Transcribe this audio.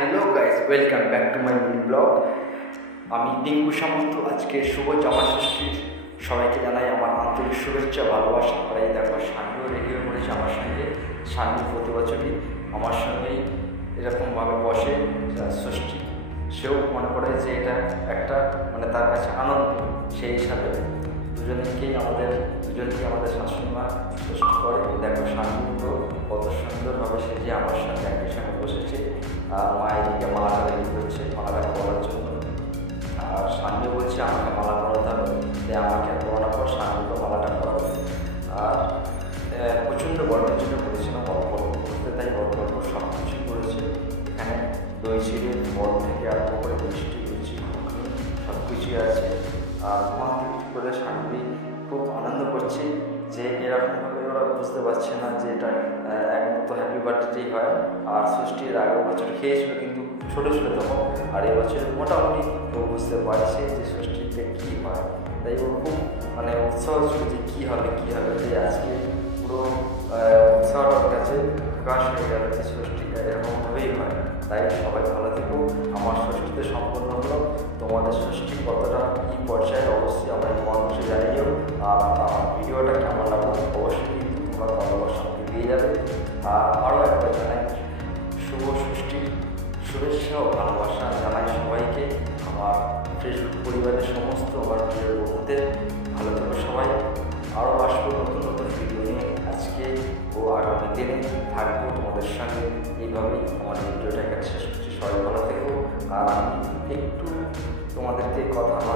Hello guys welcome back to my mini blog আমি টিঙ্কু সামন্ত, আজকে শুভ জামা ষষ্ঠীর সবাইকে জানাই আমার আন্তরিক শুভেচ্ছা, ভালোবাসা। এই দেখো সান্ডু রেডি হয়ে পড়েছে আমার সঙ্গে। সান্ডু প্রতি বছরই আমার সঙ্গেই এরকমভাবে বসে। ষষ্ঠী। সেও মনে করে যে এটা একটা মানে তার কাছে আনন্দ। সেই হিসাবে দুজনকেই আমাদের দুজনকেই আমাদের শাশুড়ি মা করে। দেখো শান্তিপুর কত সুন্দরভাবে সে যে আমার সঙ্গে একই সঙ্গে আর মা এদিকে মালাটা রেডি করছে মালাটা পরার জন্য আর সামনে বলছে আমাকে মালা পরাতে হবে যে আমাকে পড়ানোর পর সামনে মালাটা পরাবে আর প্রচণ্ড গরমের জন্য করেছিলাম গল্প গল্প করতে তাই গল্প গল্প সব কিছুই করেছে এখানে দই চিড়ে বড় থেকে আরম্ভ করে মিষ্টি ঘুগনি সব কিছুই আছে আমার করে শান্তি খুব আনন্দ করছে যে এরকমভাবে ওরা বুঝতে পারছে না যে এটা একমাত্র হ্যাপি বার্থডেই হয় আর ষষ্ঠীর আগের বছর খেয়েছিল কিন্তু ছোটো ছিল তখন আর এবছর মোটামুটি ও বুঝতে পারছে যে ষষ্ঠীতে কী হয়। তাই ও খুব মানে উৎসাহ ছিল যে কী হবে কী হবে। যে আজকে পুরো আহ, উৎসাহটা ওর কাছে প্রকাশ হয়ে গেল যে ষষ্ঠীটা এরকমভাবেই হয়। তাই সবাই ভালো থেকো। আমার ষষ্ঠীতে সম্পূর্ণ হলো। তোমাদের ষষ্ঠী কতটা কী পর্যায়ে অবশ্যই আমার কমেন্টে জানিও। আর ভিডিওটা কেমন লাগল, অবশ্যই কিন্তু তোমরা কমেন্ট সঙ্গে দিয়ে যাবে। আর আরও একবার জানাই, শুভ ষষ্ঠীর শুভেচ্ছা ও ভালোবাসা জানাই সবাইকে। আমার ফেসবুক পরিবারের সমস্ত আমার প্রিয় বন্ধুদের। ভালো থেকো সবাই। আরও দিনে থাকব তোমাদের সঙ্গে এইভাবেই আমার ভিডিওটা এখানে শেষ করছি। সবাই ভালো থেকো। আর আমি একটু তোমাদেরকে কথা না